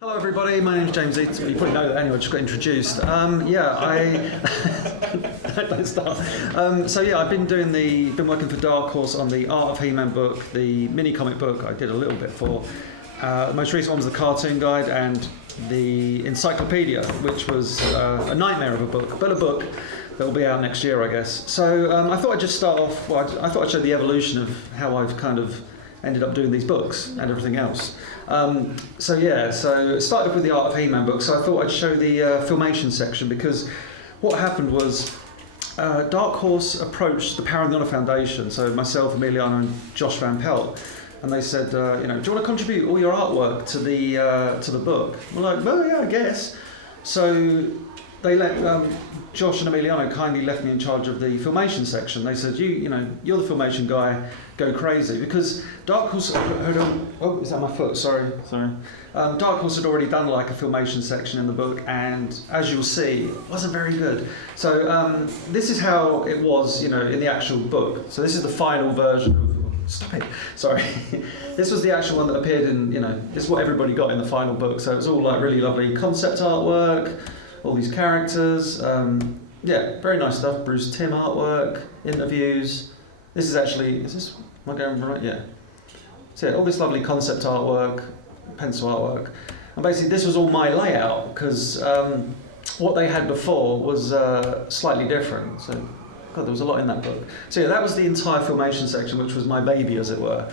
Hello everybody, my name is James Eatock. Well, you probably know that anyway, I just got introduced. Don't start. I've been working for Dark Horse on the Art of He-Man book, the mini comic book I did a little bit for. The most recent one was the cartoon guide and the encyclopedia, which was a nightmare of a book, but a book that will be out next year, I guess. So I thought I'd just start off, I thought I'd show the evolution of how I've kind of ended up doing these books and everything else. So it started with the Art of He-Man book, so I thought I'd show the filmation section, because what happened was Dark Horse approached the Parangona Foundation, so myself, Emiliano and Josh Van Pelt, and they said, do you want to contribute all your artwork to the book? We're like, well, yeah, I guess. So they let Josh and Emiliano kindly left me in charge of the filmation section. They said, you're the filmation guy, go crazy, because Dark Horse oh, is that my foot? Sorry. Dark Horse had already done like a filmation section in the book, and as you'll see, it wasn't very good. So this is how it was, in the actual book. So this is the final version of. Stop it. Sorry. This was the actual one that appeared in, this is what everybody got in the final book. So it's all like really lovely concept artwork, all these characters. Very nice stuff. Bruce Timm artwork, interviews. This is actually, am I going right? Yeah. So all this lovely concept artwork, pencil artwork. And basically this was all my layout, because what they had before was slightly different. So, God, there was a lot in that book. So yeah, that was the entire filmation section, which was my baby, as it were.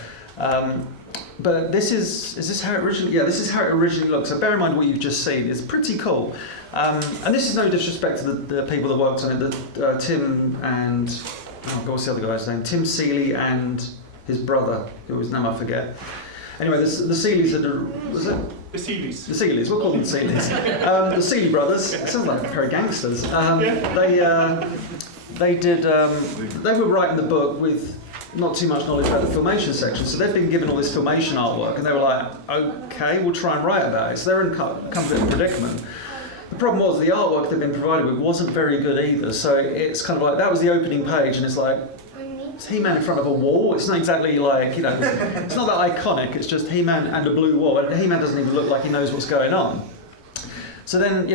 But this is how it originally, this is how it originally looks. So bear in mind what you've just seen. It's pretty cool. And this is no disrespect to the people that worked on it, Tim and, what's the other guy's name? Tim Seeley and his brother, whose name I forget. Anyway, the Seeleys was it? The Seeleys. The Seeleys, we'll call them Seeleys. The Seeley brothers, it sounds like a pair of gangsters. They were writing the book with not too much knowledge about the filmation section, so they've been given all this filmation artwork, and they were like, okay, we'll try and write about it. So they're in kind of a predicament. The problem was the artwork they've been provided with wasn't very good either, so it's kind of like, that was the opening page, and it's like, it's He-Man in front of a wall. It's not exactly like, it's not that iconic, it's just He-Man and a blue wall, and He-Man doesn't even look like he knows what's going on. So then,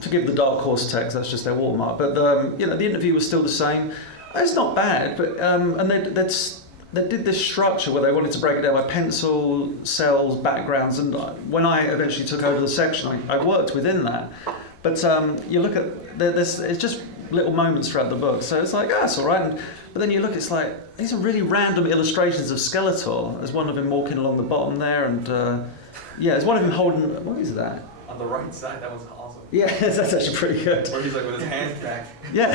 forgive the Dark Horse text, that's just their watermark, but the interview was still the same. It's not bad, but and they did this structure where they wanted to break it down by pencil, cells, backgrounds, and when I eventually took over the section, I worked within that. But you look at it's just little moments throughout the book, so it's like, that's all right. But then you look, it's like these are really random illustrations of Skeletor. There's one of him walking along the bottom there, and there's one of him holding. What is that? On the right side, that was awesome. Yeah, that's actually pretty good. Where he's like with his hands back. Yeah.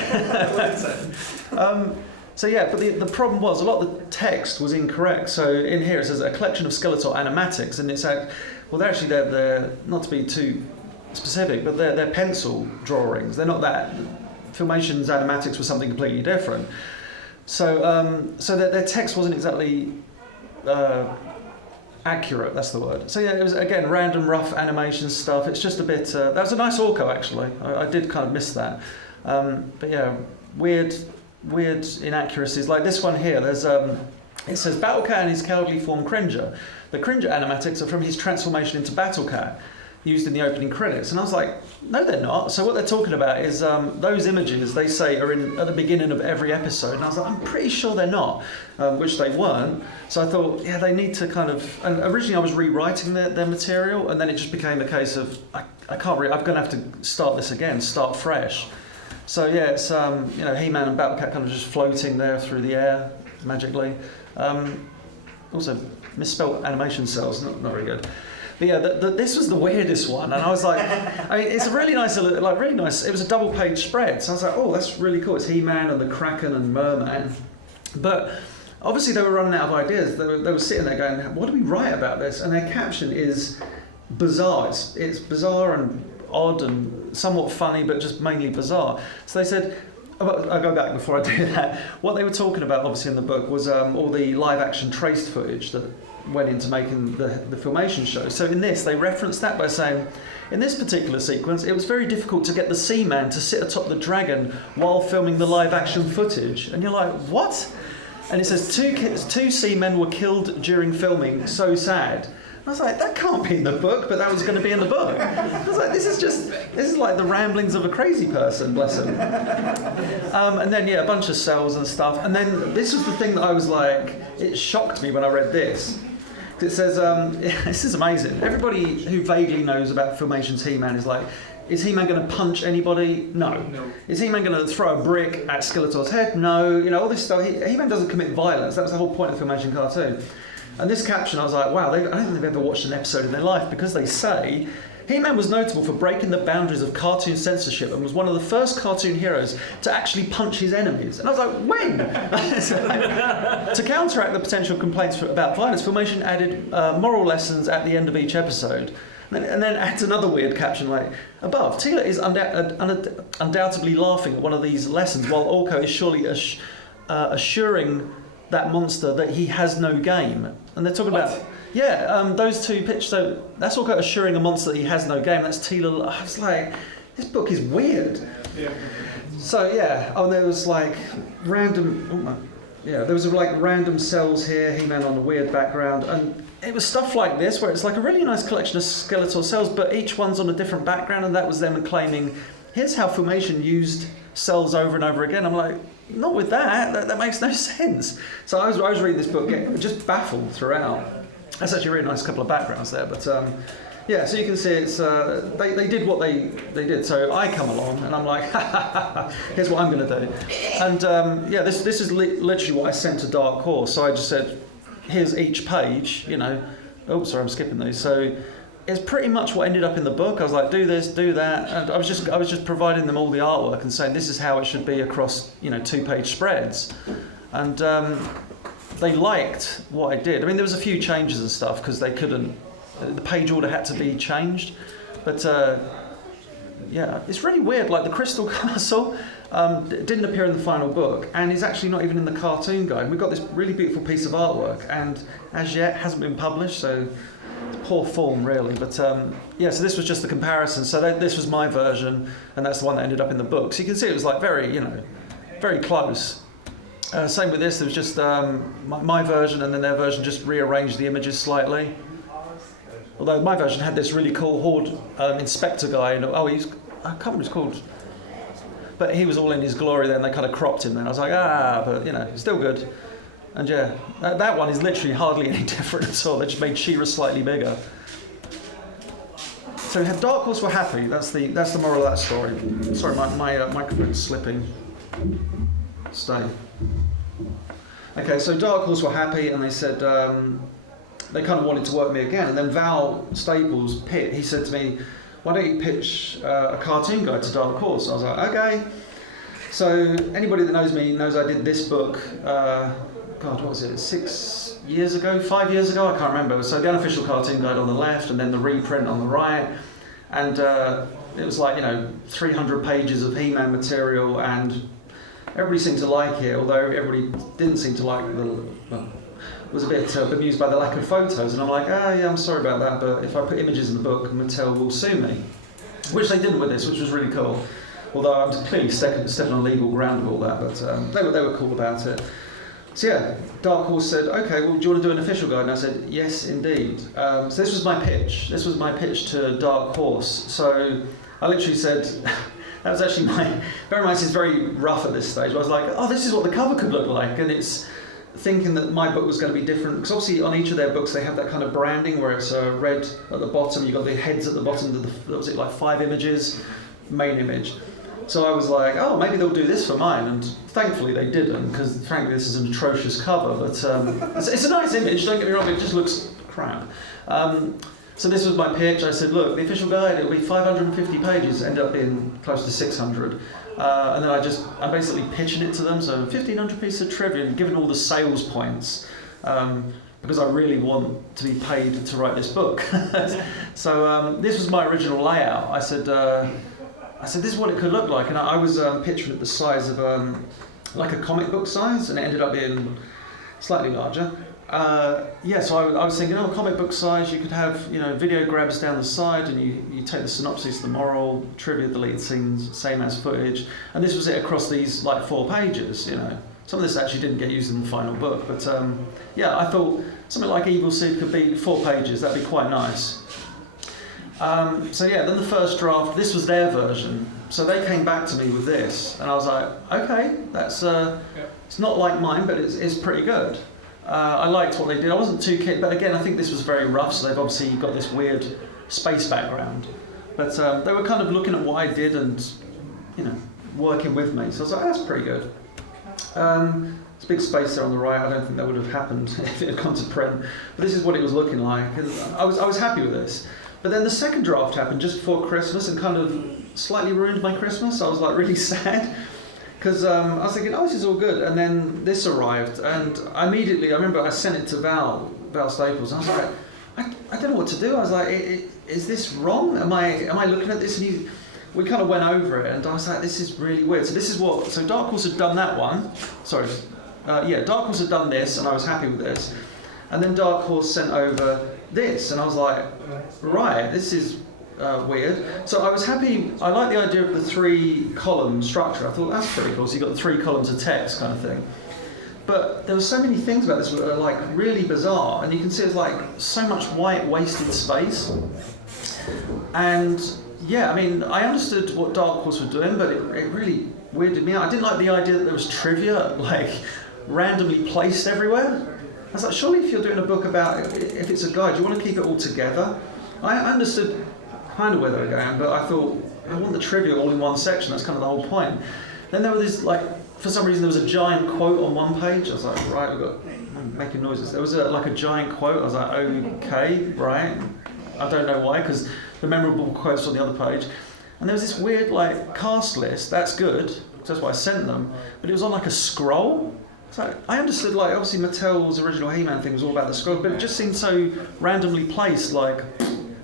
But the problem was a lot of the text was incorrect. So in here it says a collection of Skeletor animatics, and it's they're not to be too specific, but they're pencil drawings. They're not that. Filmation's animatics was something completely different. So their text wasn't exactly accurate, that's the word. So yeah, it was again random rough animation stuff. It's just a bit. That was a nice orco actually. I did kind of miss that. But yeah, weird inaccuracies. Like this one here. There's it says Battle Cat and his cowardly form Cringer. The Cringer animatics are from his transformation into Battle Cat, used in the opening credits. And I was like, no, they're not. So what they're talking about is those images they say are at the beginning of every episode. And I was like, I'm pretty sure they're not, which they weren't. So I thought, they need to kind of. And originally I was rewriting their material, and then it just became a case of I can't really. I'm going to have to start this again, start fresh. So yeah, it's He-Man and Battle Cat kind of just floating there through the air magically. Also misspelled animation cells, not very good. But yeah, this was the weirdest one, and I was like, it's a really nice, really nice. It was a double-page spread, so I was like, oh, that's really cool. It's He-Man and the Kraken and Merman, but obviously they were running out of ideas. They were sitting there going, what do we write about this? And their caption is bizarre. It's bizarre and odd and somewhat funny, but just mainly bizarre. So they said, I'll go back before I do that. What they were talking about, obviously, in the book was all the live-action traced footage that went into making the filmation show. So in this, they referenced that by saying, in this particular sequence, it was very difficult to get the Seaman to sit atop the dragon while filming the live-action footage. And you're like, what? And it says, two seamen were killed during filming, so sad. I was like, that can't be in the book, but that was going to be in the book. I was like, this is like the ramblings of a crazy person, bless him. And then, a bunch of cells and stuff. And then this was the thing that I was like, it shocked me when I read this. It says, this is amazing. Everybody who vaguely knows about Filmation's He-Man is like, is He-Man going to punch anybody? No. Is He-Man going to throw a brick at Skeletor's head? No. All this stuff. He-Man doesn't commit violence. That was the whole point of the Filmation cartoon. And this caption, I was like, wow, I don't think they've ever watched an episode in their life, because they say He-Man was notable for breaking the boundaries of cartoon censorship and was one of the first cartoon heroes to actually punch his enemies. And I was like, when? To counteract the potential complaints about violence, Filmation added moral lessons at the end of each episode. And then adds another weird caption like, above, Teela is undoubtedly laughing at one of these lessons, while Orko is surely assuring that monster that he has no game. And they're talking about, those two pictures. So that's Orko assuring a monster that he has no game. That's Teela. I was like, this book is weird. Yeah. So there was like random, there was like random cells here, He-Man on a weird background, and it was stuff like this where it's like a really nice collection of Skeletor cells, but each one's on a different background, and that was them claiming, here's how Filmation used cells over and over again. I'm like, not with that makes no sense. So I was reading this book, just baffled throughout. That's actually a really nice couple of backgrounds there, but so you can see it's they did what they did. So I come along and I'm like, here's what I'm going to do. And this is literally what I sent to Dark Horse. So I just said, here's each page, Oh, sorry, I'm skipping these. So it's pretty much what ended up in the book. I was like, do this, do that, and I was just providing them all the artwork and saying this is how it should be across 2-page spreads, and they liked what I did. I mean, there was a few changes and stuff because they couldn't. The page order had to be changed, but it's really weird. Like the Crystal Castle didn't appear in the final book, and is actually not even in the cartoon guide. We've got this really beautiful piece of artwork, and as yet hasn't been published, so it's poor form really. But so this was just the comparison. So this was my version, and that's the one that ended up in the book. So you can see it was like very, very close. Same with this. There was just my version, and then their version just rearranged the images slightly. Although my version had this really cool Horde inspector guy, and I can't remember what he's called, but he was all in his glory then. They kind of cropped him then. I was like, but still good. And that one is literally hardly any different at all. They just made She-Ra slightly bigger. So Dark Horse were happy. That's the moral of that story. Sorry, my microphone's slipping. Stay. Okay, so Dark Horse were happy, and they said they kind of wanted to work with me again. And then Val Staples, he said to me, why don't you pitch a cartoon guide to Dark Horse? I was like, okay. So anybody that knows me knows I did this book, what was it, 5 years ago? I can't remember. So the unofficial cartoon guide on the left, and then the reprint on the right. And it was like, 300 pages of He-Man material, and everybody seemed to like it, although everybody didn't seem to like was a bit bemused by the lack of photos. And I'm like, I'm sorry about that, but if I put images in the book, Mattel will sue me. Which they didn't with this, which was really cool. Although I'm clearly stepping on legal ground with all that, but they were cool about it. So Dark Horse said, okay, well, do you want to do an official guide? And I said, yes, indeed. So this was my pitch. This was my pitch to Dark Horse. So I literally said, that was actually bear in mind, it's very rough at this stage. I was like, this is what the cover could look like. And it's thinking that my book was going to be different. Because obviously on each of their books, they have that kind of branding where it's red at the bottom. You've got the heads at the bottom. What was it, like 5 images, main image. So I was like, maybe they'll do this for mine, and thankfully they didn't, because frankly this is an atrocious cover, but it's a nice image, don't get me wrong, it just looks crap. So this was my pitch. I said, look, the official guide, it'll be 550 pages, ended up being close to 600. And then I'm basically pitching it to them, so 1,500 pieces of trivia, and giving all the sales points, because I really want to be paid to write this book. So this was my original layout. I said, this is what it could look like, and I was picturing it the size of like a comic book size, and it ended up being slightly larger. So I was thinking, comic book size, you could have video grabs down the side, and you take the synopsis, the moral, trivia, deleted scenes, same as footage, and this was it across these like 4 pages, Some of this actually didn't get used in the final book, but yeah, I thought something like Evil Seed could be 4 pages. That'd be quite nice. So yeah, then the first draft. This was their version, so they came back to me with this, and I was like, okay, that's it's not like mine, but it's pretty good. I liked what they did. I wasn't too keen, but again, I think this was very rough, so they've obviously got this weird space background. But they were kind of looking at what I did and, you know, working with me. So I was like, that's pretty good. There's a big space there on the right. I don't think that would have happened if it had gone to print. But this is what it was looking like. And I was happy with this. But then the second draft happened just before Christmas and kind of slightly ruined my Christmas. I was like really sad. Because I was thinking, oh, this is all good. And then this arrived. And I remember I sent it to Val Staples. And I was like, I don't know what to do. I was like, is this wrong? Am I looking at this? And we kind of went over it. And I was like, this is really weird. So Dark Horse had done that one. Dark Horse had done this. And I was happy with this. And then Dark Horse sent over this. And I was like, right, this is weird. So I was happy. I like the idea of the 3-column structure. I thought that's pretty cool. So you've got the 3 columns of text kind of thing. But there were so many things about this that are like really bizarre, and you can see it's like so much white wasted space. And yeah, I mean, I understood what Dark Horse were doing, but it really weirded me out. I didn't like the idea that there was trivia like randomly placed everywhere. I was like, surely if you're doing a book about, if it's a guide, you want to keep it all together. I understood kind of where they were going, but I thought, I want the trivia all in one section. That's kind of the whole point. Then there were these, like, for some reason there was a giant quote on one page. I was like, right, I'm making noises. There was a giant quote. I was like, okay, right. I don't know why, because the memorable quotes on the other page. And there was this weird, like, cast list. That's good. That's why I sent them. But it was on, like, a scroll. So I understood, like, obviously Mattel's original He-Man thing was all about the scroll, but it just seemed so randomly placed, like,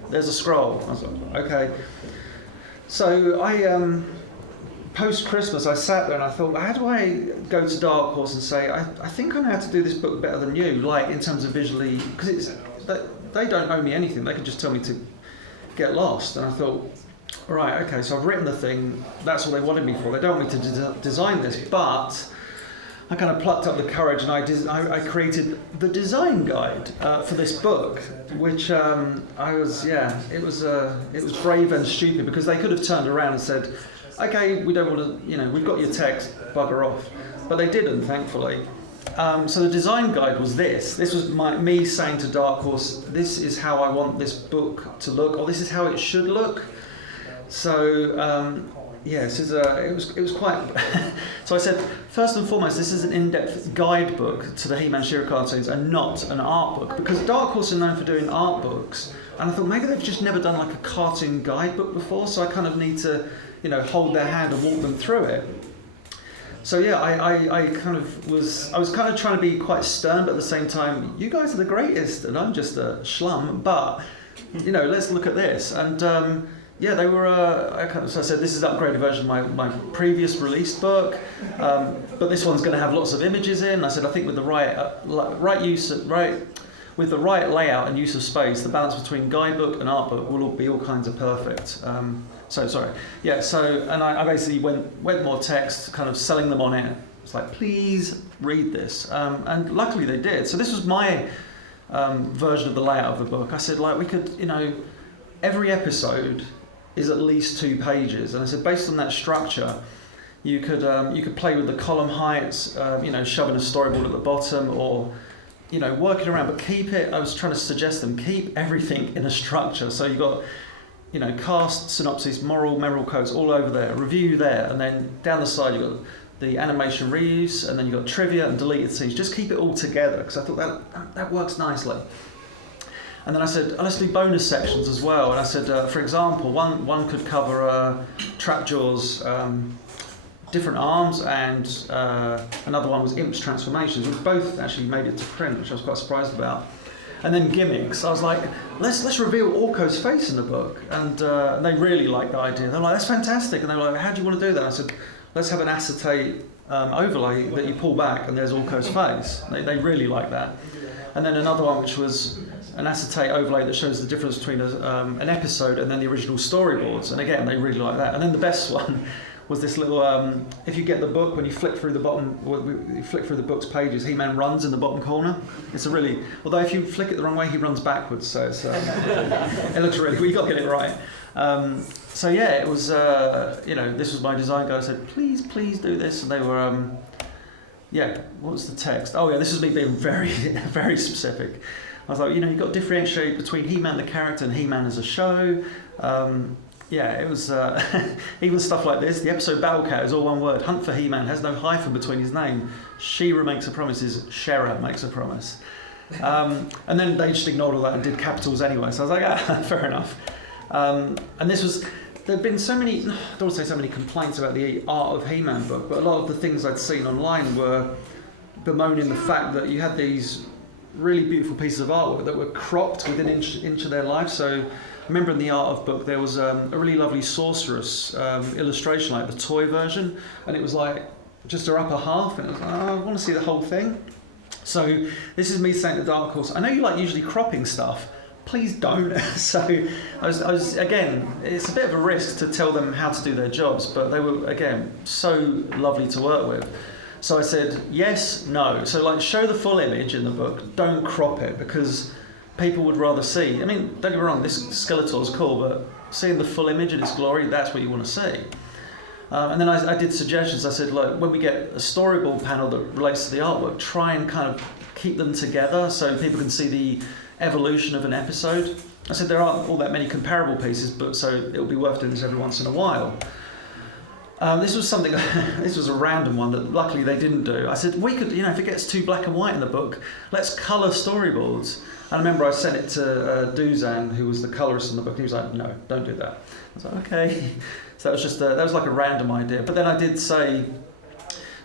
there's a scroll. I was like, okay. So I, post-Christmas, I sat there and I thought, how do I go to Dark Horse and say, I think I know how to do this book better than you, like, in terms of visually, because they don't owe me anything. They can just tell me to get lost. And I thought, all right, okay, so I've written the thing. That's all they wanted me for. They don't want me to design this, but I kind of plucked up the courage and I created the design guide for this book, which it was brave and stupid, because they could have turned around and said, okay, we don't want to, we've got your text, bugger off. But they didn't, thankfully. So the design guide was this. This was me saying to Dark Horse, this is how I want this book to look, or this is how it should look. So it was quite. So I said, first and foremost, this is an in-depth guidebook to the He-Man She-Ra cartoons and not an art book, because Dark Horse are known for doing art books, and I thought maybe they've just never done like a cartoon guidebook before, so I kind of need to, hold their hand and walk them through it. So yeah, I was kind of trying to be quite stern, but at the same time, you guys are the greatest, and I'm just a schlum. But let's look at this. And they were. So I said, this is an upgraded version of my previous released book, but this one's going to have lots of images in. I said, I think with the with the right layout and use of space, the balance between guidebook and art book will be all kinds of perfect. And I basically went more text, kind of selling them on it. It's like, please read this, and luckily they did. So this was my version of the layout of the book. I said, like, we could, every episode is at least 2 pages, and I said, based on that structure, you could play with the column heights, shoving a storyboard at the bottom, or working around, but keep it. I was trying to suggest them keep everything in a structure. So you got cast, synopsis, moral, memorable quotes all over there, review there, and then down the side you've got the animation reuse, and then you've got trivia and deleted scenes. Just keep it all together, because I thought that works nicely. And then I said, let's do bonus sections as well. And I said, for example, one could cover Trapjaw's different arms, and another one was Imp's transformations, which both actually made it to print, which I was quite surprised about. And then gimmicks. I was like, let's reveal Orko's face in the book, and they really liked the idea. They're like, that's fantastic. And they were like, how do you want to do that? I said, let's have an acetate overlay that you pull back, and there's Orko's face. They really liked that. And then another one, which was an acetate overlay that shows the difference between an episode and then the original storyboards. And again, they really liked that. And then the best one was this little, if you get the book, when you flick through the bottom, you flick through the book's pages, He-Man runs in the bottom corner. It's a really, although if you flick it the wrong way, he runs backwards, so it's, it looks really, you got to get it right. So yeah, it was, this was my design guy. I said, please do this, and they were, what was the text? Oh yeah, this is me being very, very specific. I was like, you've got to differentiate between He-Man the character and He-Man as a show. It was even stuff like this. The episode Battle Cat is all one word. Hunt for He-Man has no hyphen between his name. She-Ra makes a promise is Shera makes a promise. And then they just ignored all that and did capitals anyway. So I was like, fair enough. And there'd been so many, I don't want to say so many complaints about the Art of He-Man book, but a lot of the things I'd seen online were bemoaning the fact that you had these really beautiful pieces of artwork that were cropped within an inch of their life. So I remember in the Art of book there was a really lovely sorceress illustration, like the toy version, and it was like just her upper half, and it was like, I want to see the whole thing. So this is me saying to Dark Horse, I know you like usually cropping stuff, please don't. So I was again, it's a bit of a risk to tell them how to do their jobs, but they were again so lovely to work with. So I said yes, no. So like show the full image in the book, don't crop it, because people would rather see. I mean, don't get me wrong, this Skeletor is cool, but seeing the full image in its glory, that's what you want to see. And then I did suggestions. I said, look, when we get a storyboard panel that relates to the artwork, try and kind of keep them together so people can see the evolution of an episode. I said there aren't all that many comparable pieces, but so it'll be worth doing this every once in a while. This was something, this was a random one that luckily they didn't do. I said, we could, if it gets too black and white in the book, let's colour storyboards. And I remember I sent it to Duzan, who was the colourist in the book, and he was like, no, don't do that. I was like, okay. So that was just, that was like a random idea. But then I did say,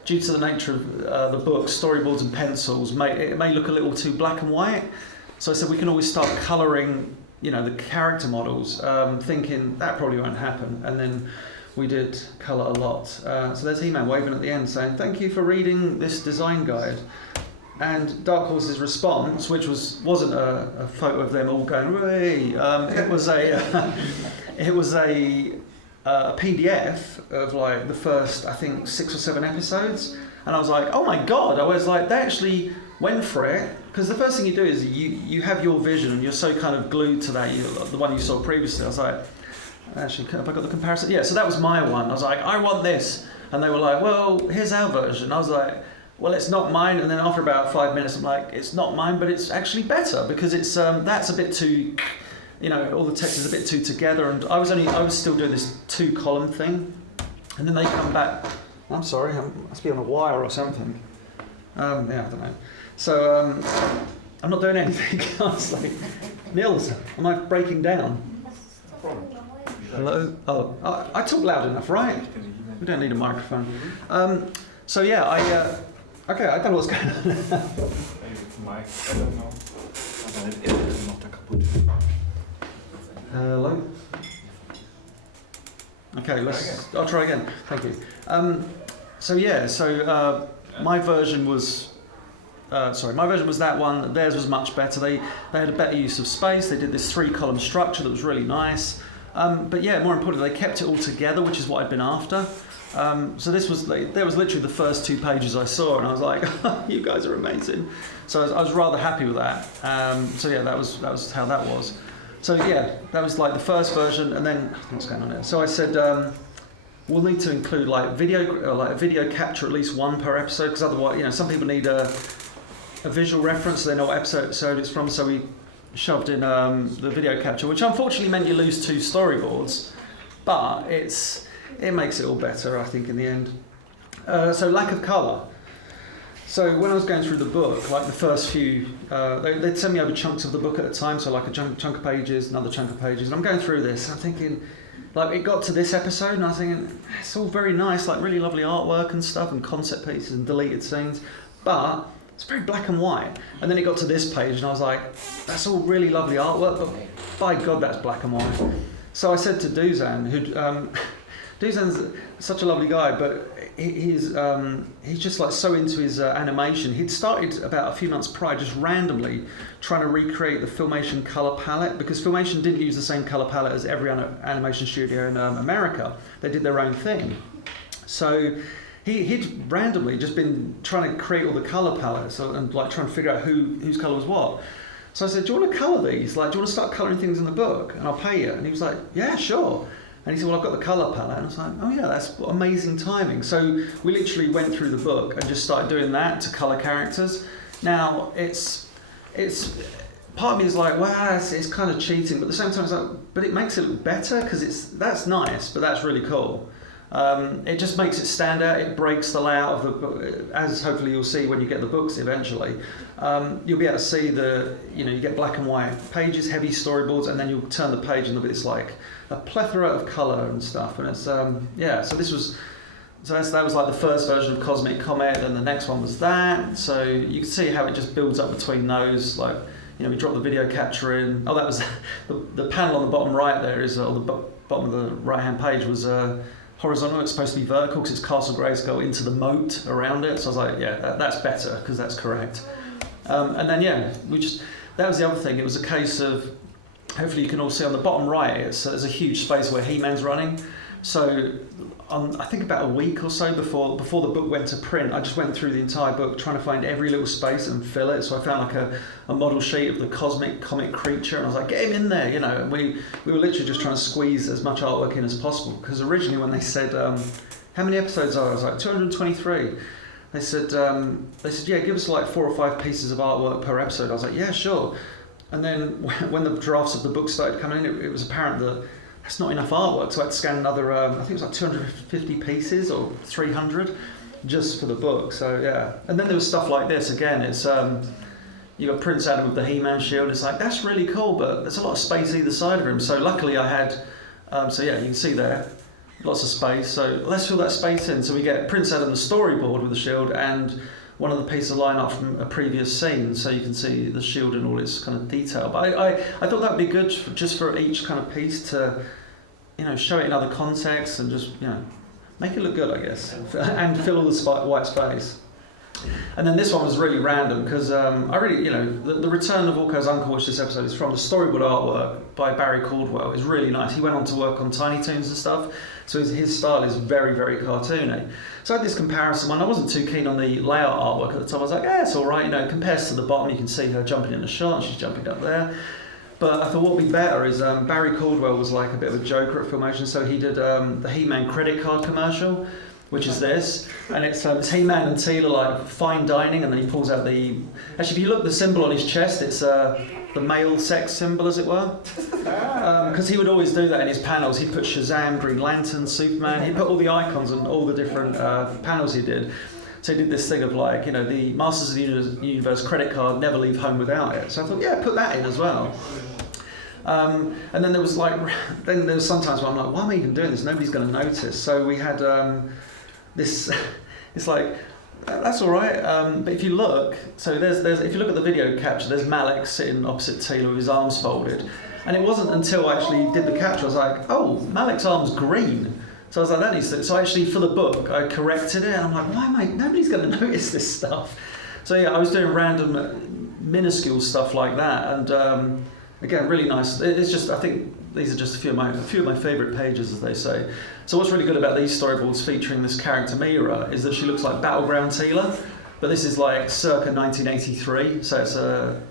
due to the nature of the book, storyboards and pencils, it may look a little too black and white. So I said, we can always start colouring, the character models, thinking that probably won't happen. And then we did colour a lot. So there's He-Man waving at the end saying, thank you for reading this design guide. And Dark Horse's response, which wasn't a photo of them all going, "Way!" It was a PDF of like the first, I think, 6 or 7 episodes, and I was like, "Oh my god!" I was like, they actually went for it, because the first thing you do is you have your vision, and you're so kind of glued to that, the one you saw previously. I was like, actually, have I got the comparison? Yeah, so that was my one. I was like, I want this, and they were like, well, here's our version. I was like, well, it's not mine. And then after about 5 minutes, I'm like, it's not mine, but it's actually better, because it's that's a bit too, all the text is a bit too together. And I was still doing this 2-column thing, and then they come back. I'm sorry, I must be on a wire or something. I don't know. So I'm not doing anything. Honestly, Nils, am I breaking down? Hello. Oh, I talk loud enough, right? We don't need a microphone. So yeah, okay, I don't know what's going on. Mic, I don't know. Hello. Okay, I'll try again. Thank you. My version was. My version was that one. Theirs was much better. They had a better use of space. They did this 3-column structure that was really nice. But yeah, more importantly, they kept it all together, which is what I'd been after. So there was literally the first 2 pages I saw, and I was like, "You guys are amazing." So I was rather happy with that. That was how that was. So yeah, that was like the first version, and then what's going on here? So I said we'll need to include like a video capture at least 1 per episode, because otherwise, some people need a visual reference so they know what episode it's from. So we shoved in the video capture, which unfortunately meant you lose 2 storyboards, but it makes it all better, I think, in the end. So lack of colour. So when I was going through the book, like the first few, they'd send me over chunks of the book at a time, so like a chunk of pages, another chunk of pages, and I'm going through this, and I'm thinking, like it got to this episode, and I was thinking, it's all very nice, like really lovely artwork and stuff, and concept pieces and deleted scenes, but it's very black and white. And then it got to this page, and I was like, that's all really lovely artwork, but by God, that's black and white. So I said to Duzan, Duzen's such a lovely guy, but he's just like so into his animation. He'd started about a few months prior just randomly trying to recreate the Filmation color palette, because Filmation didn't use the same color palette as every animation studio in America. They did their own thing. So he'd randomly just been trying to create all the color palettes and like trying to figure out whose color was what. So I said, do you want to colour these? Like, do you want to start colouring things in the book? And I'll pay you. And he was like, yeah, sure. And he said, well, I've got the colour palette. And I was like, oh yeah, that's amazing timing. So we literally went through the book and just started doing that to colour characters. Now, it's part of me is like, well, it's kind of cheating. But at the same time, it's like, but it makes it look better because that's nice, but that's really cool. It just makes it stand out. It breaks the layout of the book, as hopefully you'll see when you get the books eventually. You'll be able to see you get black and white pages, heavy storyboards, and then you'll turn the page and it's like a plethora of colour and stuff. And it's so that was like the first version of Cosmic Comet. Then the next one was that. So you can see how it just builds up between those. Like, we dropped the video capture in. Oh, that was the panel on the bottom right there is, or the bottom of the right hand page was. Horizontal, it's supposed to be vertical because it's Castle Grayskull into the moat around it. So I was like, yeah, that's better because that's correct. And then that was the other thing. It was a case of, hopefully you can all see on the bottom right, there's a huge space where He-Man's running. So I think about a week or so before the book went to print, I just went through the entire book trying to find every little space and fill it. So I found like a model sheet of the cosmic comic creature, and I was like, get him in there, And we were literally just trying to squeeze as much artwork in as possible. Because originally when they said, how many episodes are there? I was like, 223. They said, yeah, give us like 4 or 5 pieces of artwork per episode. I was like, yeah, sure. And then when the drafts of the book started coming in, it was apparent that that's not enough artwork, so I had to scan another, I think it was like 250 pieces or 300 just for the book. So yeah, and then there was stuff like this again. It's you got Prince Adam with the He-Man shield. It's like, that's really cool, but there's a lot of space either side of him. So luckily I had, so yeah, you can see there, lots of space. So let's fill that space in. So we get Prince Adam the storyboard with the shield and one of the pieces line up from a previous scene, so you can see the shield in all its kind of detail. But I thought that'd be good just for each kind of piece to, show it in other contexts and just, make it look good, I guess, and fill all the white space. And then this one was really random because I really, the return of Orko's uncle, which this episode is from, the storyboard artwork by Barry Caldwell is really nice. He went on to work on Tiny Toons and stuff, so his style is very, very cartoony. So I had this comparison one. I wasn't too keen on the layout artwork at the time. I was like, yeah, it's all right. It compares to the bottom. You can see her jumping in the shot, and she's jumping up there. But I thought what would be better is Barry Caldwell was like a bit of a joker at Filmation, so he did the He-Man credit card commercial, which is this, and it's He-Man and Teela like fine dining, and then he pulls out the. Actually, if you look at the symbol on his chest, it's the male sex symbol, as it were, because he would always do that in his panels. He'd put Shazam, Green Lantern, Superman. He put all the icons on all the different panels he did. So he did this thing of like, the Masters of the Universe credit card, never leave home without it. So I thought, yeah, put that in as well. And then there was sometimes where I'm like, why am I even doing this? Nobody's going to notice. So we had this. It's like, that's all right. But if you look, so there's if you look at the video capture, there's Malek sitting opposite Teela with his arms folded. And it wasn't until I actually did the capture I was like, oh, Malek's arm's green. So I was like, that needs to. So actually for the book, I corrected it, and I'm like, nobody's going to notice this stuff. So yeah, I was doing random, minuscule stuff like that, and again, really nice. It's just, I think these are just a few of my favourite pages, as they say. So what's really good about these storyboards featuring this character Mira is that she looks like Battleground Teela, but this is like circa 1983, so it's a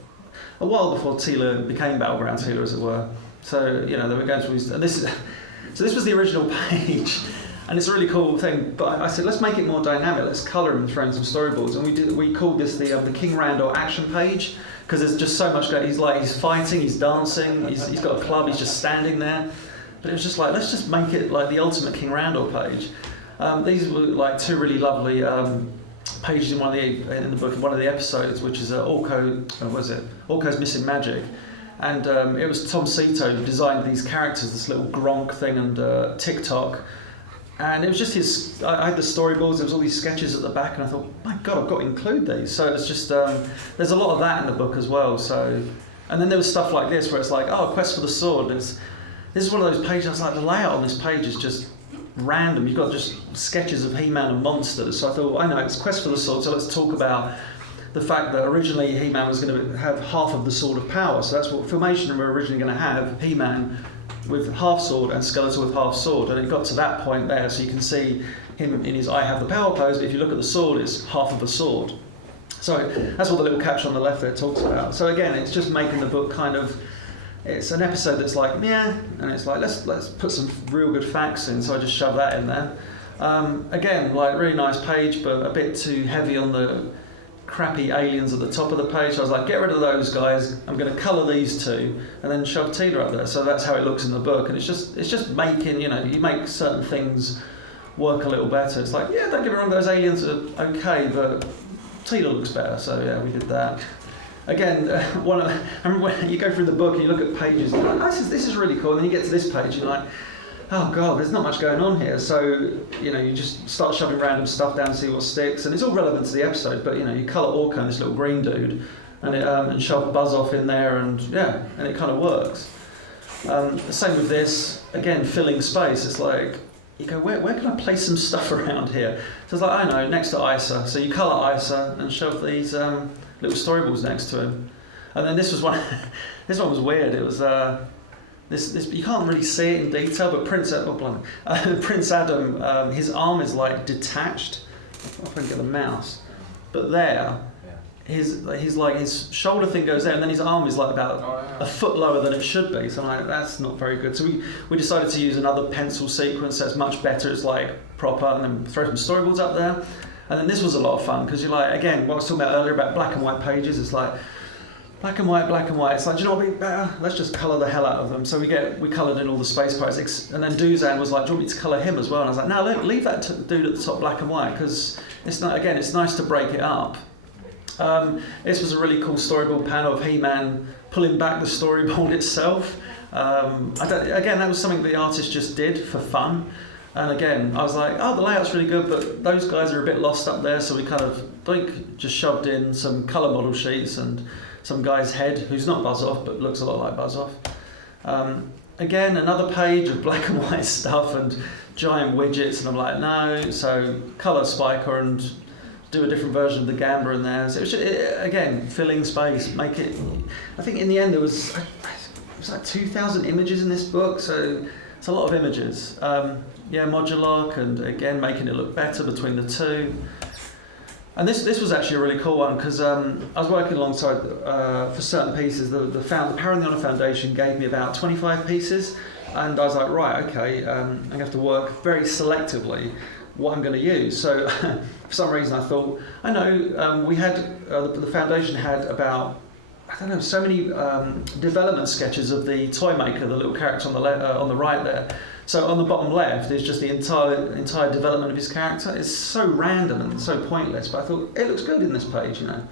while before Teela became Battleground Teela, as it were. So they were going through these, and this was the original page, and it's a really cool thing. But I said, let's make it more dynamic. Let's colour and throw in some storyboards, and we called this the King Randor action page, because there's just so much going. He's fighting, he's dancing, he's got a club, he's just standing there. But it was just like, let's just make it like the ultimate King Randor page. These were like 2 really lovely pages in the book, in one of the episodes, which is Orko's Missing Magic. And it was Tom Cito who designed these characters, this little Gronk thing and TikTok. And it was just I had the storyboards, there was all these sketches at the back, and I thought, my God, I've got to include these. So it's just, there's a lot of that in the book as well. So, and then there was stuff like this, where it's like, oh, Quest for the Sword. This is one of those pages, I was like, the layout on this page is just random. You've got just sketches of He-Man and monsters. So I thought, I know it's Quest for the Sword, so let's talk about the fact that originally He-Man was going to have half of the Sword of Power. So that's what Filmation were originally going to have, He-Man with half sword and Skeletor with half sword. And it got to that point there, so you can see him in his I have the power pose, but if you look at the sword, it's half of a sword. So that's what the little caption on the left there talks about. So again, it's just making the book kind of, it's an episode that's like, yeah, and it's like, let's put some real good facts in, so I just shove that in there. Again, like really nice page, but a bit too heavy on the crappy aliens at the top of the page. So I was like, get rid of those guys, I'm going to colour these two, and then shove Tila up there. So that's how it looks in the book, and it's just making, you know, you make certain things work a little better. It's like, yeah, don't get me wrong, those aliens are okay, but Tila looks better, so yeah, we did that. Again, I remember when you go through the book and you look at pages, and you're like, oh, this is really cool, and then you get to this page, and you're like, oh god, there's not much going on here. So, you know, you just start shoving random stuff down to see what sticks, and it's all relevant to the episode, but you know, you colour Orko, this little green dude, and shove Buzz off in there, and yeah, and it kind of works. The same with this, again, filling space. It's like, you go, where can I place some stuff around here? So it's like, I know, next to Isa. So you colour Isa and shove these little storyboards next to him. And then this was one. This one was weird. It was this. You can't really see it in detail, but Prince Adam, his arm is like detached. I can get the mouse, but there. His shoulder thing goes there, and then his arm is like about a foot lower than it should be. So I'm like, that's not very good. So we decided to use another pencil sequence that's much better. It's like proper, and then throw some storyboards up there. And then this was a lot of fun because you're like, again, what I was talking about earlier about black and white pages. It's like black and white, black and white. It's like, do you know what would be better? Let's just colour the hell out of them. So we coloured in all the space pirates, and then Duzan was like, do you want me to colour him as well? And I was like, no, leave that dude at the top black and white because it's not. Again, it's nice to break it up. This was a really cool storyboard panel of He-Man pulling back the storyboard itself. Again, that was something the artist just did for fun. And again, I was like, oh, the layout's really good, but those guys are a bit lost up there, so we kind of just shoved in some colour model sheets and some guy's head, who's not Buzz-Off, but looks a lot like Buzz-Off. Again, another page of black and white stuff and giant widgets, and I'm like, no, so colour Spiker and do a different version of the Gamba in there. So it was again, filling space, make it. I think in the end it was like 2,000 images in this book, so it's a lot of images. Yeah, modular, and again making it look better between the two. And this was actually a really cool one because I was working alongside for certain pieces. The Paraniana Foundation gave me about 25 pieces, and I was like, right, okay, I'm gonna have to work very selectively what I'm going to use. So for some reason I thought, I know, we had, the foundation had about, I don't know, so many development sketches of the toy maker, the little character on the right there. So on the bottom left is just the entire development of his character. It's so random and so pointless, but I thought it looks good in this page, you know.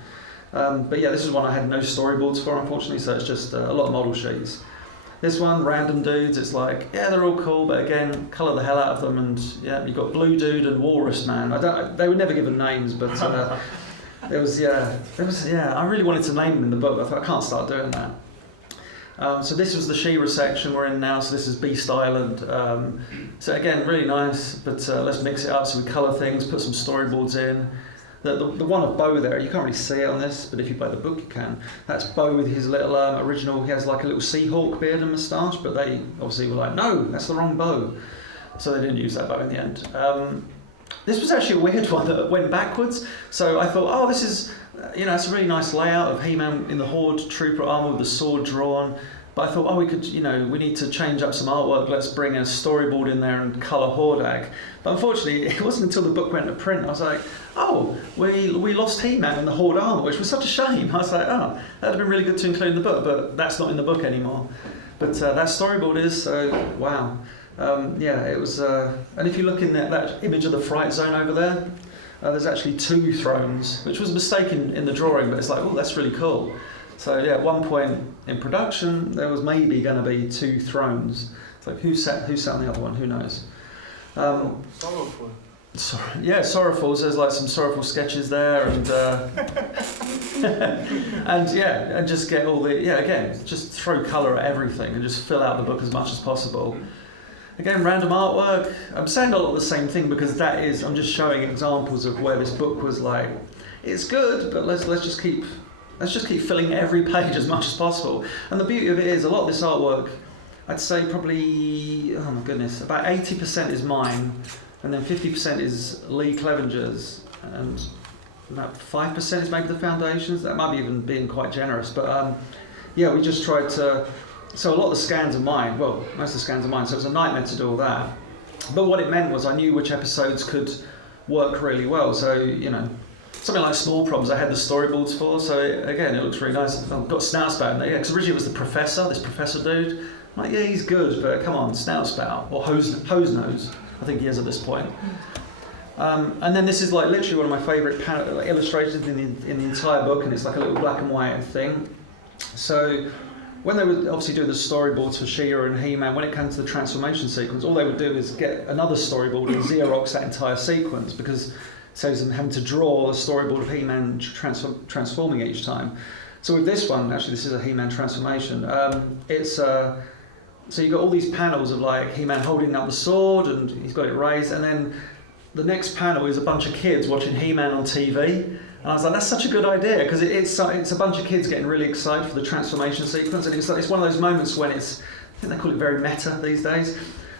But yeah, this is one I had no storyboards for, unfortunately, so it's just a lot of model sheets. This one, random dudes, it's like, yeah, they're all cool, but again, colour the hell out of them, and yeah, you've got Blue Dude and Walrus Man. They were never given names, but I really wanted to name them in the book, but I thought I can't start doing that. So this was the She-Ra section we're in now, so this is Beast Island. So again, really nice, but let's mix it up, so we colour things, put some storyboards in. The one of Bo there, you can't really see it on this, but if you buy the book you can. That's Bo with his little original, he has like a little Seahawk beard and moustache, but they obviously were like, no, that's the wrong Bo. So they didn't use that Bo in the end. This was actually a weird one that went backwards. So I thought, oh, this is, it's a really nice layout of He-Man in the Horde trooper armour with the sword drawn. But I thought, oh, we could, we need to change up some artwork. Let's bring a storyboard in there and colour Hordak. But unfortunately, it wasn't until the book went to print, I was like, oh, we lost He-Man in the Horde armour, which was such a shame. I was like, oh, that'd have been really good to include in the book, but that's not in the book anymore. But that storyboard is, so wow. It was, and if you look in that image of the Fright Zone over there, there's actually 2 thrones, which was a mistake in the drawing, but it's like, oh, that's really cool. So yeah, at one point in production, there was maybe going to be 2 thrones. It's like, who sat on the other one? Who knows? Sorrowful. Sorrowful. So there's like some sorrowful sketches there, and and just get all the again, just throw colour at everything and just fill out the book as much as possible. Again, random artwork. I'm saying a lot of the same thing because I'm just showing examples of where this book was like, it's good, but let's just keep filling every page as much as possible. And the beauty of it is, a lot of this artwork, I'd say probably, oh my goodness, about 80% is mine, and then 50% is Lee Clevenger's, and about 5% is maybe the Foundation's. That might be even being quite generous, but yeah, we just tried to. So a lot of the scans are mine. Well, most of the scans are mine, so it was a nightmare to do all that. But what it meant was I knew which episodes could work really well. So, you know, something like Small Problems I had the storyboards for, so again, it looks really nice. I've got Snout Spout in there, because originally it was the Professor, this Professor dude. I'm like, yeah, he's good, but come on, Snout Spout, or Hose Nose, I think he is at this point. And then this is like literally one of my favourite illustrations in the entire book, and it's like a little black and white thing. So when they were obviously doing the storyboards for She-Ra and He-Man, when it came to the transformation sequence, all they would do is get another storyboard and Xerox that entire sequence, because it saves them having to draw a storyboard of He-Man transforming each time. So with this one, actually this is a He-Man transformation, so you've got all these panels of like He-Man holding up the sword and he's got it raised, and then the next panel is a bunch of kids watching He-Man on TV. And I was like, that's such a good idea, because it's a bunch of kids getting really excited for the transformation sequence, and it's one of those moments when it's, I think they call it very meta these days,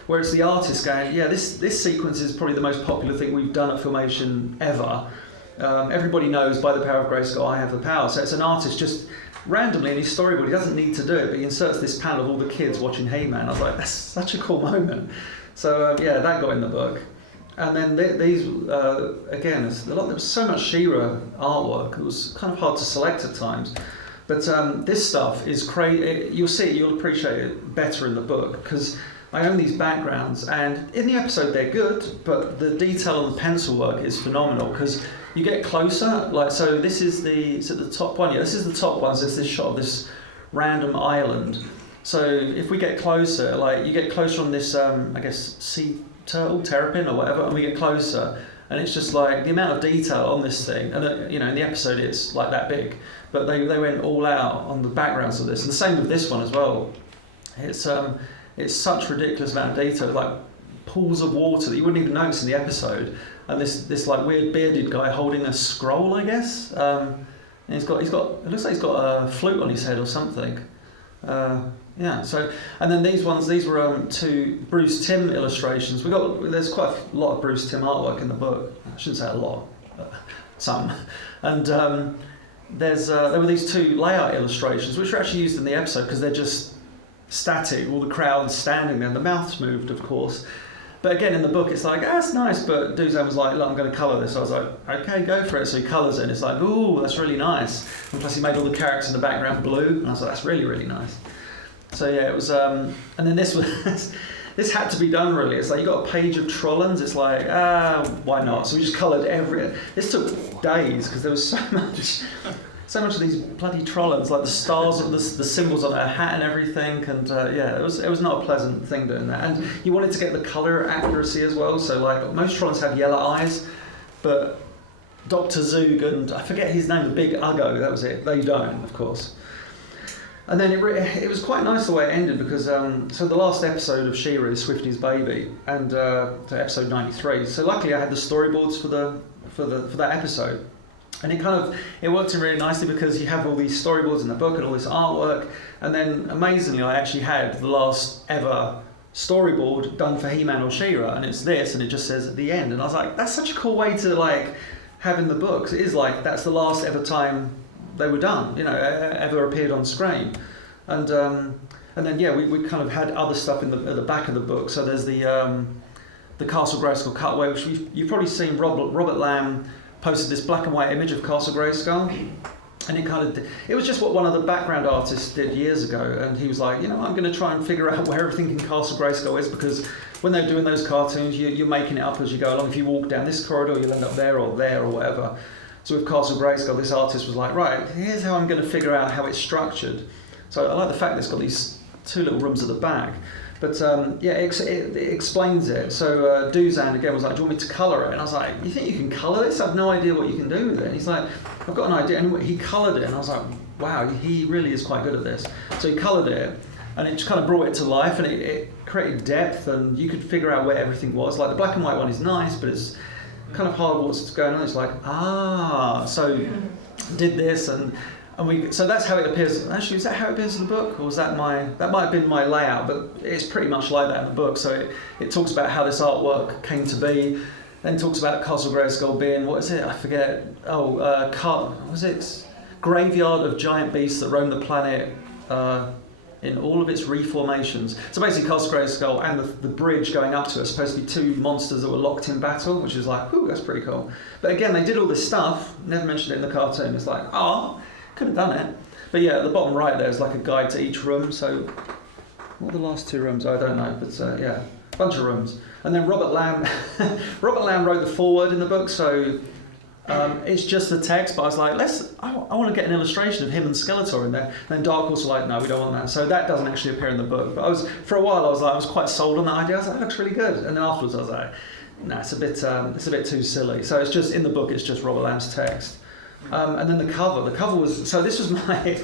where it's the artist going, yeah, this sequence is probably the most popular thing we've done at Filmation ever. Everybody knows by the power of Grayskull I have the power. So it's an artist just randomly in his storyboard, he doesn't need to do it, but he inserts this panel of all the kids watching He-Man. I was like, that's such a cool moment. So yeah, that got in the book. And then these, again, there was so much She-Ra artwork, it was kind of hard to select at times. But this stuff is crazy. You'll see it, you'll appreciate it better in the book, because I own these backgrounds, and in the episode they're good, but the detail on the pencil work is phenomenal, because you get closer, like, so this is the top one? Yeah, this is the top one, so it's this shot of this random island. So if we get closer, like, you get closer on this, I guess, sea turtle, terrapin or whatever, and we get closer, and it's just like the amount of detail on this thing, and you know, in the episode it's like that big, but they went all out on the backgrounds of this, and the same with this one as well. It's such ridiculous amount of detail, like pools of water that you wouldn't even notice in the episode, and this like weird bearded guy holding a scroll, I guess, and he's got it looks like he's got a flute on his head or something. Yeah, so, and then these were two Bruce Timm illustrations. There's quite a lot of Bruce Timm artwork in the book. I shouldn't say a lot, but some. And there were these two layout illustrations, which were actually used in the episode because they're just static, all the crowd standing there, and the mouth's moved, of course. But again, in the book, it's like, that's nice, but Duzan was like, look, I'm going to colour this. So I was like, okay, go for it. So he colours it, and it's like, ooh, that's really nice. And plus he made all the characters in the background blue, and I was like, that's really, really nice. So yeah, it was, and then this was, this had to be done really. It's like, you got a page of Trollens, it's like, why not? So we just coloured this took days, because there was so much of these bloody Trollens, like the stars, the symbols on her hat and everything, and yeah, it was not a pleasant thing doing that. And you wanted to get the colour accuracy as well, so like, most Trollens have yellow eyes, but Dr. Zoog and, I forget his name, the big Uggo, that was it, they don't, of course. And then it was quite nice the way it ended, because so the last episode of She-Ra is Swifty's baby, and so episode 93. So luckily I had the storyboards for that episode, and it worked in really nicely, because you have all these storyboards in the book and all this artwork, and then amazingly I actually had the last ever storyboard done for He-Man or She-Ra, and it's this, and it just says at the end, and I was like, that's such a cool way to like have in the books. It is like that's the last ever time they were done, you know, ever appeared on screen, and then yeah, we kind of had other stuff at the back of the book. So there's the Castle Grayskull cutaway, which you've probably seen. Robert Lamb posted this black and white image of Castle Grayskull, and it was just what one of the background artists did years ago, and he was like, you know, I'm going to try and figure out where everything in Castle Grayskull is, because when they're doing those cartoons, you're making it up as you go along. If you walk down this corridor, you'll end up there or whatever. So with Castle Grayskull, this artist was like, right, here's how I'm going to figure out how it's structured. So I like the fact that it's got these two little rooms at the back. But yeah, it explains it. So Duzan again was like, do you want me to colour it? And I was like, you think you can colour this? I have no idea what you can do with it. And he's like, I've got an idea. And he coloured it, and I was like, wow, he really is quite good at this. So he coloured it, and it just kind of brought it to life, and it created depth, and you could figure out where everything was. Like the black and white one is nice, but it's kind of hard what's going on. It's like, so did this, and we. So that's how it appears. Actually, is that how it appears in the book, or was that that might have been my layout? But it's pretty much like that in the book. So it talks about how this artwork came to be. Then talks about Castle Grayskull being, what is it? I forget. Was it graveyard of giant beasts that roam the planet in all of its reformations. So basically, Castle Grayskull and the bridge going up to it are supposed to be two monsters that were locked in battle, which is like, ooh, that's pretty cool. But again, they did all this stuff, never mentioned it in the cartoon. It's like, could have done it. But yeah, at the bottom right there's like a guide to each room. So what are the last two rooms? I don't know, but yeah, a bunch of rooms. And then Robert Lamb wrote the foreword in the book, so it's just the text. But I was like, I want to get an illustration of him and Skeletor in there. And then Dark Horse were like, no, we don't want that. So that doesn't actually appear in the book. But for a while, I was quite sold on that idea. I was like, that looks really good. And then afterwards, I was like, no, it's a bit too silly. So it's just in the book, it's just Robert Lamb's text. And then the cover was, so this is my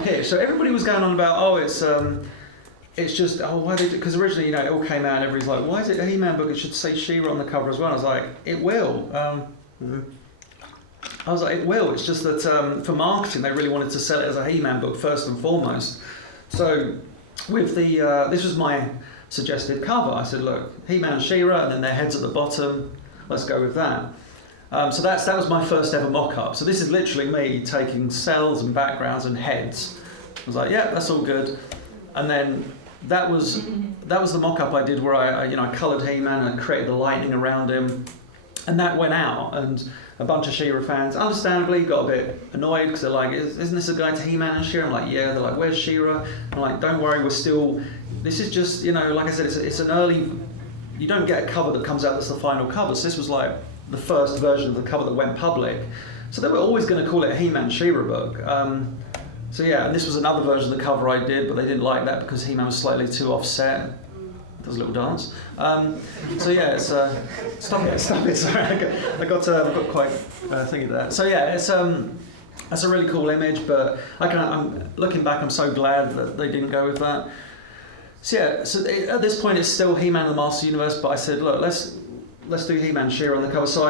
pitch. So everybody was going on about, it's just, why they? Because originally, it all came out and everybody's like, why is it a He-Man book? It should say She-Ra on the cover as well. And I was like, it will. It will. It's just that for marketing, they really wanted to sell it as a He-Man book first and foremost. So with this was my suggested cover. I said, look, He-Man and She-Ra, and then their heads at the bottom. Let's go with that. So that was my first ever mock-up. So this is literally me taking cells and backgrounds and heads. I was like, yeah, that's all good. And then that was the mock-up I did where I coloured He-Man and I created the lightning around him, and that went out, and a bunch of She-Ra fans understandably got a bit annoyed because they're like, isn't this a guide to He-Man and She-Ra? I'm like, yeah. They're like, where's She-Ra? I'm like, don't worry, this is just, like I said, it's an early, you don't get a cover that comes out that's the final cover. So this was like the first version of the cover that went public. So they were always going to call it a He-Man She-Ra book. So yeah, and this was another version of the cover I did, but they didn't like that because He-Man was slightly too offset. Does a little dance. So yeah, it's stop it. Sorry, I got quite thingy there. So yeah, it's that's a really cool image, but I'm looking back, I'm so glad that they didn't go with that. So yeah, at this point it's still He-Man and the Master Universe, but I said, look, let's do He-Man She-Ra on the cover. So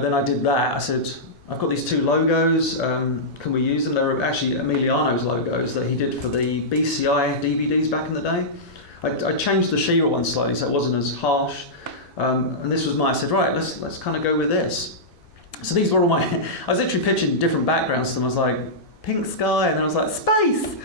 then I did that. I said, I've got these two logos, can we use them? They were actually Emiliano's logos that he did for the BCI DVDs back in the day. I changed the She-Ra one slightly so it wasn't as harsh. And this was I said, right, let's kind of go with this. So these were all I was literally pitching different backgrounds to them. I was like, pink sky, and then I was like, space,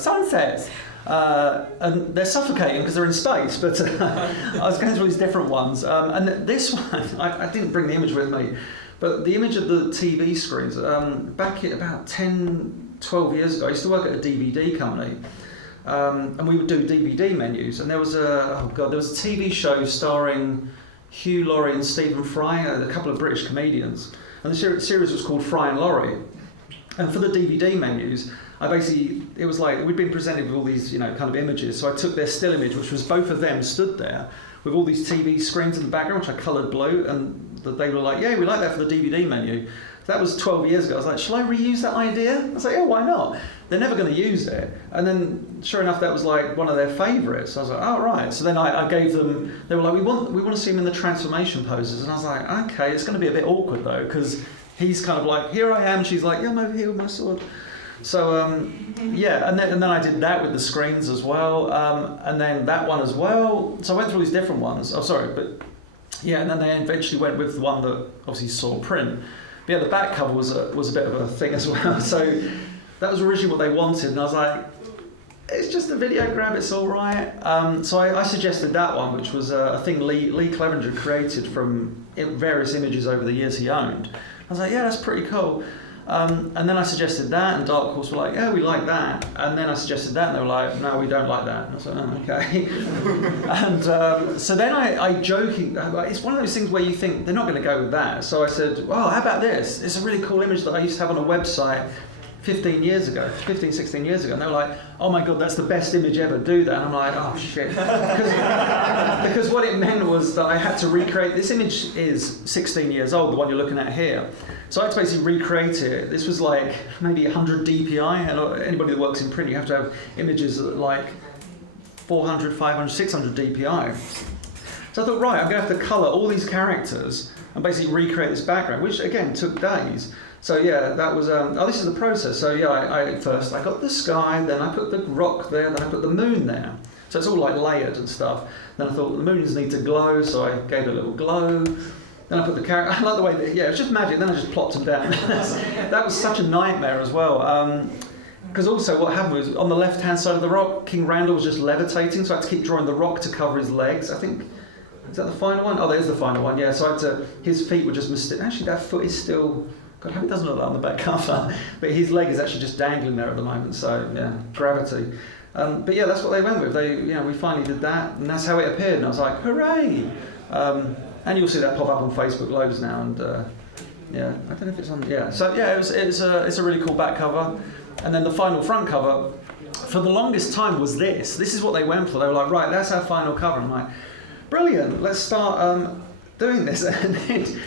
sunsets. And they're suffocating because they're in space, but I was going through all these different ones. And this one, I didn't bring the image with me. But the image of the TV screens, back about 10, 12 years ago, I used to work at a DVD company, and we would do DVD menus, and there was a TV show starring Hugh Laurie and Stephen Fry, a couple of British comedians, and the series was called Fry and Laurie. And for the DVD menus, it was like, we'd been presented with all these, kind of images, so I took their still image, which was both of them stood there, with all these TV screens in the background, which I coloured blue, and they were like, yeah, we like that for the DVD menu. That was 12 years ago. I was like, shall I reuse that idea? I was like, yeah, why not? They're never going to use it. And then, sure enough, that was like one of their favourites. I was like, oh, right. So then I gave them, they were like, we want to see him in the transformation poses. And I was like, okay, it's going to be a bit awkward though, because he's kind of like, here I am. She's like, yeah, I'm over here with my sword. So, yeah, and then I did that with the screens as well, and then that one as well. So I went through all these different ones. Oh, sorry, but yeah, and then they eventually went with the one that obviously saw print. But yeah, the back cover was a bit of a thing as well. So that was originally what they wanted, and I was like, it's just a video grab, it's all right. So I suggested that one, which was a thing Lee Clevenger created from various images over the years he owned. I was like, yeah, that's pretty cool. And then I suggested that, and Dark Horse were like, yeah, we like that. And then I suggested that, and they were like, no, we don't like that. And I was like, oh, okay. And so then I joking, it's one of those things where you think they're not going to go with that. So I said, well, how about this? It's a really cool image that I used to have on a website 16 years ago. And they were like, oh my God, that's the best image ever, do that. And I'm like, oh shit. Because what it meant was that I had to recreate, this image is 16 years old, the one you're looking at here. So I had to basically recreate it. This was like maybe 100 DPI, and anybody that works in print, you have to have images that like 400, 500, 600 DPI. So I thought, right, I'm going to have to colour all these characters and basically recreate this background, which again took days. So yeah, that was, this is the process. So yeah, I first I got the sky, then I put the rock there, then I put the moon there. So it's all like layered and stuff. Then I thought the moons need to glow, so I gave it a little glow. Then I put the character, I like the way that, yeah, it's just magic, then I just plopped them down. That was such a nightmare as well. Because also what happened was, on the left-hand side of the rock, King Randall was just levitating, so I had to keep drawing the rock to cover his legs. I think, is that the final one? Oh, there's the final one, yeah. So I had to, his feet were just, actually that foot is still, God, I hope it doesn't look like on the back cover, but his leg is actually just dangling there at the moment, so yeah, gravity. But yeah, that's what they went with. We finally did that, and that's how it appeared, and I was like, hooray! And you'll see that pop up on Facebook loads now, and yeah, I don't know if it's on, yeah. So yeah, it's a really cool back cover. And then the final front cover, for the longest time, was this. This is what they went for. They were like, right, that's our final cover. I'm like, brilliant, let's start doing this. And then,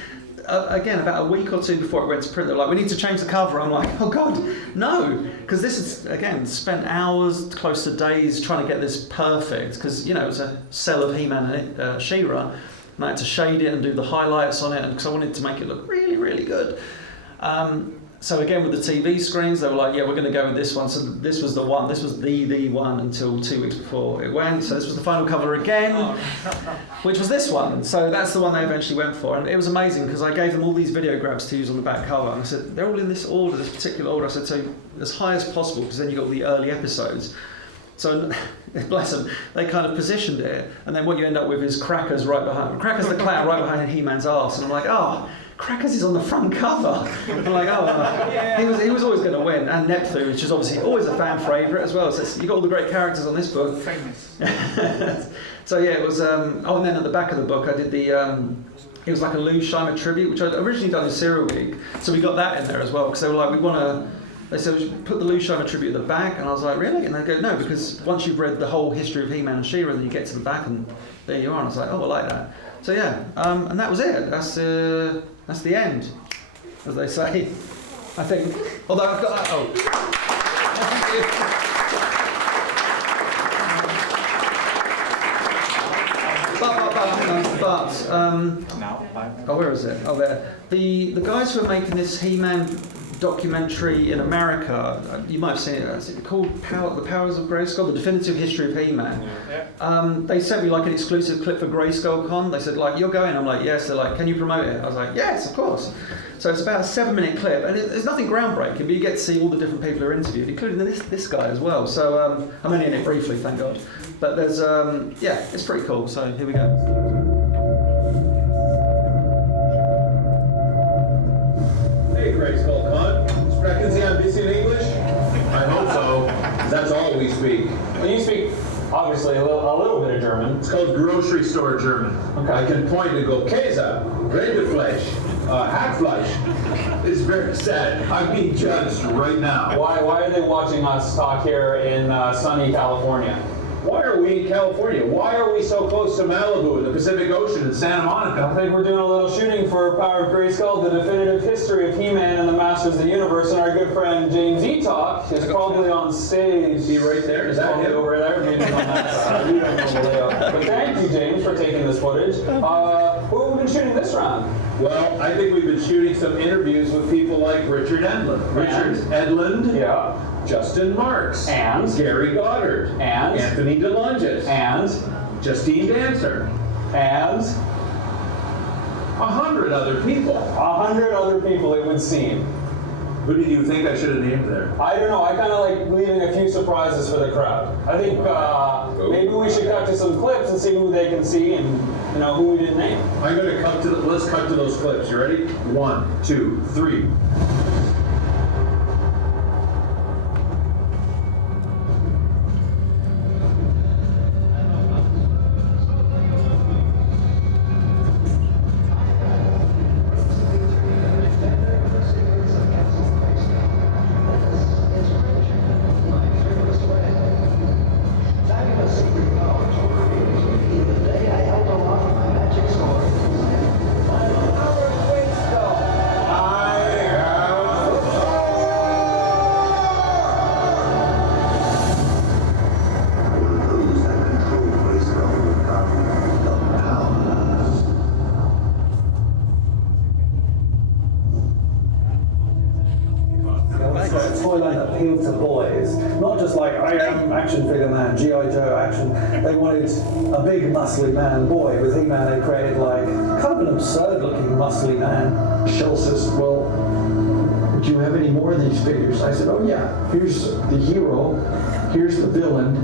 again, about a week or two before it went to print, they were like, we need to change the cover. I'm like, oh God, no. Because this is, again, spent hours, close to days, trying to get this perfect. Because, you know, it's a cell of He-Man and She-Ra. And I had to shade it and do the highlights on it, because I wanted to make it look really, really good. So again, with the TV screens, they were like, yeah, we're going to go with this one. So this was the one. This was the one until 2 weeks before it went. So this was the final cover again, which was this one. So that's the one they eventually went for. And it was amazing, because I gave them all these video grabs to use on the back cover. And I said, they're all in this order, this particular order. I said, so as high as possible, because then you got all the early episodes. So, bless them, they kind of positioned it, and then what you end up with is Crackers right behind. Crackers the clown right behind He-Man's arse, and I'm like, oh, Crackers is on the front cover. I'm like, oh, he was always going to win, and Neptune, which is obviously always a fan favourite as well. So you got all the great characters on this book. Famous. So yeah, it was. And then at the back of the book, I did the. It was like a Lou Scheimer tribute, which I'd originally done in Serial Geek. So we got that in there as well, because they were like, we want to. They said, we should put the Lou Scheimer tribute at the back, and I was like, really? And they go, no, because once you've read the whole history of He-Man and She-Ra, then you get to the back, and there you are. And I was like, oh, I like that. So yeah, and that was it. That's the end, as they say. I think. Although I've got where is it? Oh, there. The guys who are making this He-Man documentary in America, you might have seen it. Is it called The Powers of Grayskull? The Definitive History of He-Man. Yeah. They sent me like an exclusive clip for Grayskull Con. They said, like, you're going? I'm like, yes. They're like, can you promote it? I was like, yes, of course. So it's about a 7-minute clip, and there's nothing groundbreaking, but you get to see all the different people who are interviewed, including this guy as well. So I'm only in it briefly, thank God. But there's, yeah, it's pretty cool. So here we go. Hey, Grayskull Con. Sprechen Sie ein bisschen English? I hope so. That's all we speak. Well, you speak, obviously, a little bit of German. It's called grocery store German. Okay. I can point and go, Käse, Rinderfleisch, Hackfleisch. It's very sad. I'm being judged right now. Why are they watching us talk here in sunny California? Why are we in California? Why are we so close to Malibu and the Pacific Ocean and Santa I Monica? think we're doing a little shooting for Power of Grayskull, the definitive history of He-Man and the Masters of the Universe, and our good friend James Eatock is probably on stage. Is he right there? Is that him? Over there, maybe on that side. We don't know the layout. But thank you, James, for taking this footage. Who have we been shooting this round? Well, I think we've been shooting some interviews with people like Richard Edlund. Richard Edlund. Yeah. Justin Marks. And? Gary Goddard. And? Anthony DeLonges. And? Justine Dancer. And? 100 other people. 100 other people, it would seem. Who did you think I should have named there? I don't know. I kind of like leaving a few surprises for the crowd. I think maybe we should cut to some clips and see who they can see and who we didn't name. I'm going to let's cut to those clips. You ready? 1, 2, 3. I I am action figure man, G.I. Joe action. They wanted a big muscly man. Boy, with He-Man they created like kind of an absurd looking muscly man. Shell says, well, do you have any more of these figures? I said, oh yeah, here's the hero, here's the villain,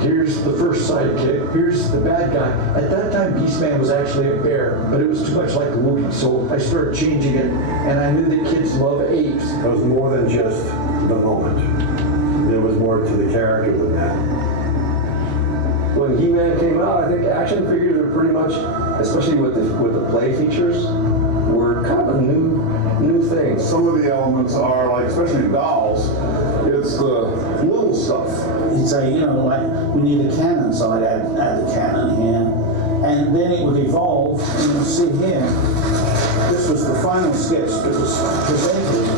here's the first sidekick, here's the bad guy. At that time, Beastman was actually a bear, but it was too much like the Wookiee, so I started changing it, and I knew that kids love apes. It was more than just the moment. There was more to the character than that. When He-Man came out, I think action figures are pretty much, especially with the play features, were kind of a new thing. Some of the elements are like, especially dolls, it's the little stuff. You'd say, you know, like we need a cannon, so I'd add the cannon here. And then it would evolve, and you'll see here, this was the final sketch that was presented.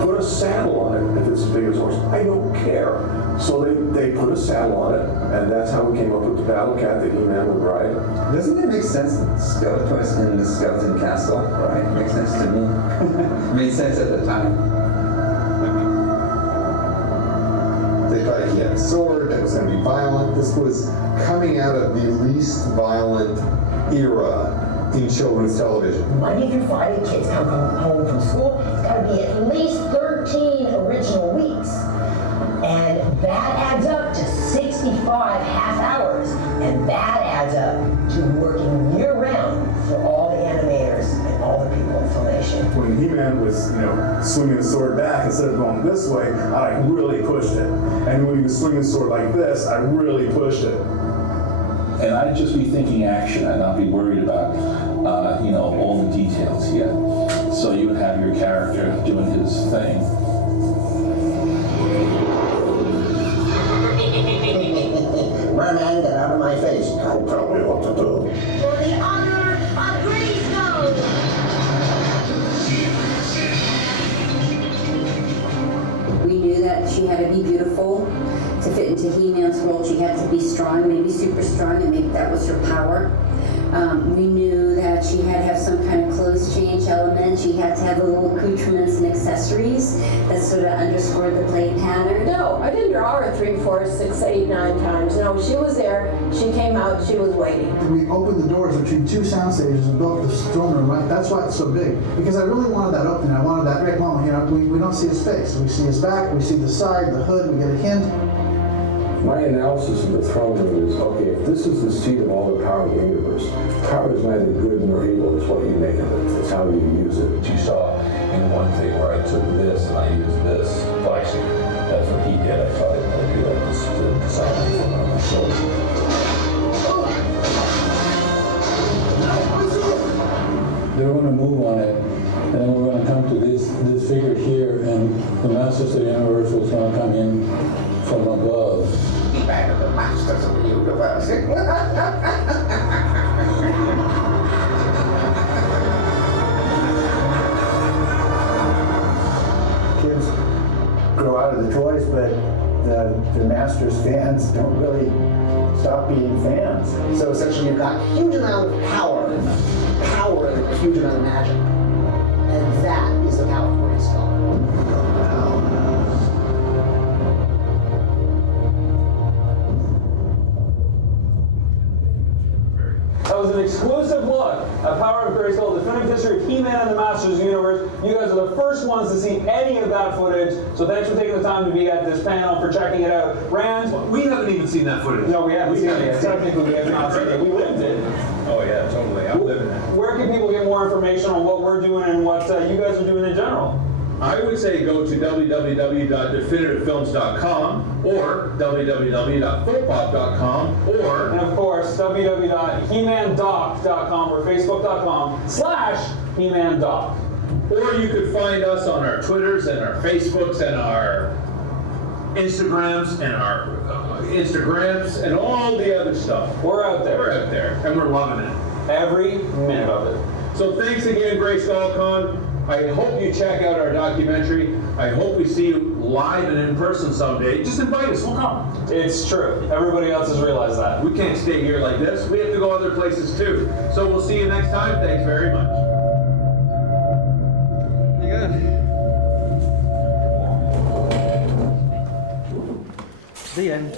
Put a saddle on it if it's as big as a horse. I don't care. So they put a saddle on it, and that's how we came up with the Battle Cat that He-Man would ride. Doesn't it make sense that Skeletor's in the skeleton castle, right? It makes sense to me. It made sense at the time. They thought he had a sword that was going to be violent. This was coming out of the least violent era in children's television. Monday through Friday, kids come home from school. It's got to be at least 13 original weeks. And that adds up to 65 half hours. And that adds up to working year-round for all the animators and all the people in Filmation. When He-Man was, swinging the sword back, instead of going this way, I really pushed it. And when he was swinging the sword like this, I really pushed it. And I'd just be thinking action and not be worried about, all the details yet. So you would have your character doing his thing. Merman, get out of my face. I'll tell you what to do. For the honor of Grayskull! We knew that she had to be beautiful. To fit into He-Man's role, she had to be strong, maybe super strong, and maybe that was her power. We knew that she had to have some kind of clothes change element. She had to have little accoutrements and accessories that sort of underscored the play pattern. No, I didn't draw her 3, 4, 6, 8, 9 times. No, she was there. She came out. She was waiting. We opened the doors between 2 sound stages and built the throne room, right? That's why it's so big. Because I really wanted that opening. I wanted that great moment. We don't see his face. We see his back. We see the side, the hood. We get a hint. My analysis of the throne room is, okay, if this is the seat of all the power of the universe, power is neither good nor evil. It's what you make of it. It's how you use it. You saw in one thing where I took this and I used this flashing. That's what he did. I thought I'd do that to sound from my shoulder. They're going to move on it, and then we're going to come to this figure here, and the Masters of the Universe was going to come in from above. Be back to the Masters of the Universe. Kids grow out of the toys, but the Masters fans don't really stop being fans. So essentially you've got a huge amount of power and a huge amount of magic. And that is the power of Grayskull. That was an exclusive look at Power of Grayskull, definitive history of He-Man and the Masters of the Universe. You guys are the first ones to see any of that footage, so thanks for taking the time to be at this panel, for checking it out. Rand? We haven't even seen that footage. No, we haven't seen it yet. Technically, we have not seen it. We lived it. Oh yeah, totally. I'm living it. Where can people get more information on what we're doing and what you guys are doing in general? I would say go to www.definitivefilms.com or www.footpop.com or... And of course, www.hemandoc.com or facebook.com/hemandoc. Or you could find us on our Twitters and our Facebooks and our Instagrams and our Instagrams and all the other stuff. We're out there. We're out there, and we're loving it. Every minute of it. So thanks again, GrayskullCon. I hope you check out our documentary. I hope we see you live and in person someday. Just invite us, we'll come. It's true. Everybody else has realized that. We can't stay here like this. We have to go other places too. So we'll see you next time. Thanks very much. There you go. The end.